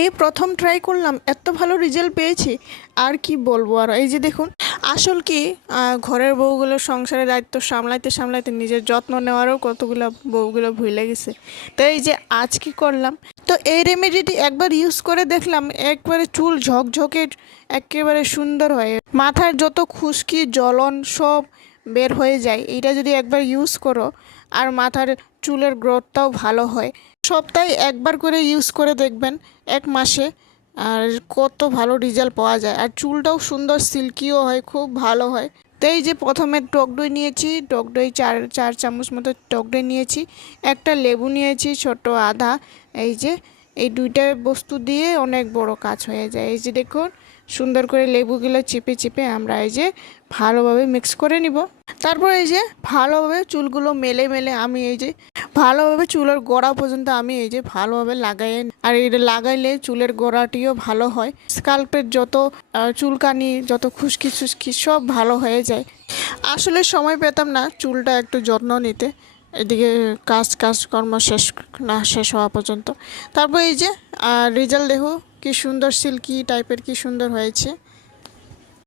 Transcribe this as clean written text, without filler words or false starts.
এই প্রথম ট্রাই করলাম, এত ভালো রেজাল্ট পেয়েছি আর কি বলবো। আর এই যে দেখুন, আসল কি ঘরের বউগুলো সংসারের দায়িত্ব সামলাইতে সামলাইতে নিজের যত্ন নেওয়ারও কতগুলো বউগুলো ভুলে গেছে। তো এই যে আজ কি করলাম, তো এই রেমেডিটি একবার ইউজ করে দেখলাম, একবারে চুল ঝকঝকে একেবারে সুন্দর হয়, মাথার যত খুশকি জ্বলন সব বের হয়ে যায়। এইটা যদি একবার ইউজ করো, আর মাথার চুলের গ্রোথটাও ভালো হয়। সপ্তাহে একবার করে ইউজ করে দেখবেন, 1 মাসে আর কত ভালো রেজাল্ট পাওয়া যায়। আর চুলটাও সুন্দর সিল্কিও হয়, খুব ভালো হয়। তো এই যে প্রথমে টক দই নিয়েছি, টক দই চার চামচ মতো টক দই নিয়েছি, একটা লেবু নিয়েছি ছোট আধা। এই যে এই দুইটা বস্তু দিয়ে অনেক বড় কাজ হয়ে যায়। এই যে দেখুন, সুন্দর করে লেবুগুলো চিপে চিপে আমরা এই যে ভালোভাবে মিক্স করে নিব। তারপর এই যে ভালোভাবে চুলগুলো মেলে মেলে আমি এই যে ভালোভাবে চুলের গোড়া পর্যন্ত আমি এই যে ভালোভাবে লাগাই। আর এটা লাগাইলে চুলের গোড়াটিও ভালো হয়, স্কাল্পের যত চুলকানি যত খুশকি খুশকি সব ভালো হয়ে যায়। আসলে সময় পেতাম না চুলটা একটু যত্ন নিতে, এদিকে কাজকর্ম শেষ হওয়া পর্যন্ত। তারপর এই যে রেজাল্ট দেখো কি সুন্দর, সিল্কি টাইপের কি সুন্দর হয়েছে।